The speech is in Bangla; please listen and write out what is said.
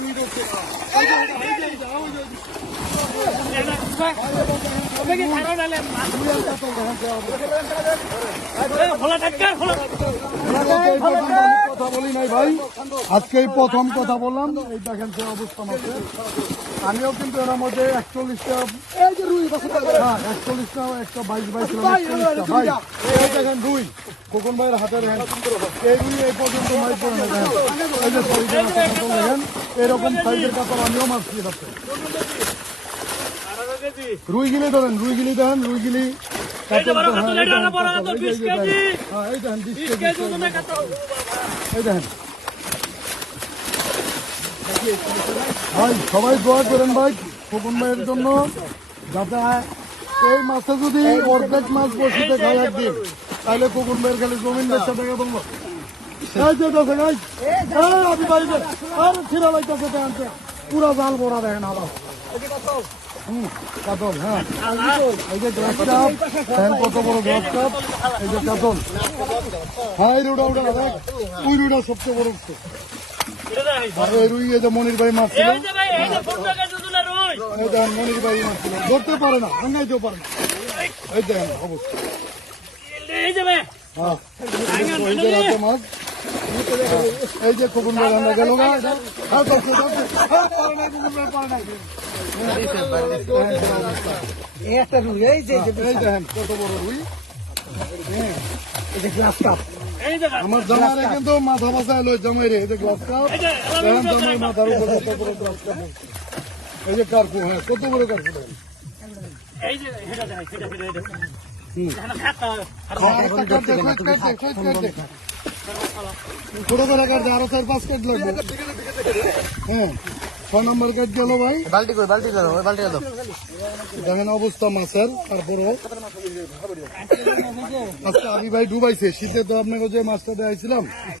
রুই করছে কথা বলি নাই ভাই, আজকেই প্রথম কথা বললাম। এই দেখেন সে অবস্থা মাছের। আমিও কিন্তু এর মধ্যে 41টা 41টা 122 ভাই এই দেখেন রুই খোকন ভাইয়ের হাতে দেখেন এই রুই এই পর্যন্ত মাছ পড়ে না। দেখেন এই যে সাইজের কাতল দেখেন, এরকম সাইজের কাতল আমিও মারছি এটাতে। রুইগিলি ধরেন, রুইগিলি দেখেন, রুইগিলি এই দেখেন 20 কেজি এই দেখেন ভাই। সবাই দোয়া করেন ভাই খোকন ভাইয়ের জন্য, যাতে এই মাছে যদি অর্ধেক মাছ বসিতে খাই একদিন, তাহলে খোকন ভাইয়ের খালি জমিন বেচা টাকা বলবো। পুরা জাল ভরা দেখেন আবার কাতল। হ্যাঁ এই যে গ্লাস কাপ দেখেন কত বড় গ্লাস কাপ, এই যে কাতল। হ্যাঁ এই রুটা উঠে না দেখ, ওই রুটা সবচেয়ে বড় উঠছে। এই রুই এই যে মনির ভাই মারছিল, এই দেখেন মনির ভাই মারছিল, ধরতে পারে না, ভাঙাইতেও পারে না। এই দেখেন অবস্থা। হ্যাঁ মাছ এই যে খোকন ভাই রান্না গেল না, কত বড় রুই। আমার জামাই কিন্তু মাথা বাসা এলো, জামাই রে এই যে গ্লাস কাপ দেখেন, জামাই মাথার উপর কত বড় গ্লাস কাপ, এই যে কার্পু। হ্যাঁ কত বড় কার্পু দেখেন। ছোট করে কাটছে, আরো 4-5 কাট লাগবে। হ্যাঁ 6 নম্বর কাট গেল ভাই। বালতি করো দেখেন অবস্থা মাছের। তারপরও আজকে আমি ভাই ডুবাইছে শীতে, তো আপনাকে যে মাছটা দেখাইছিলাম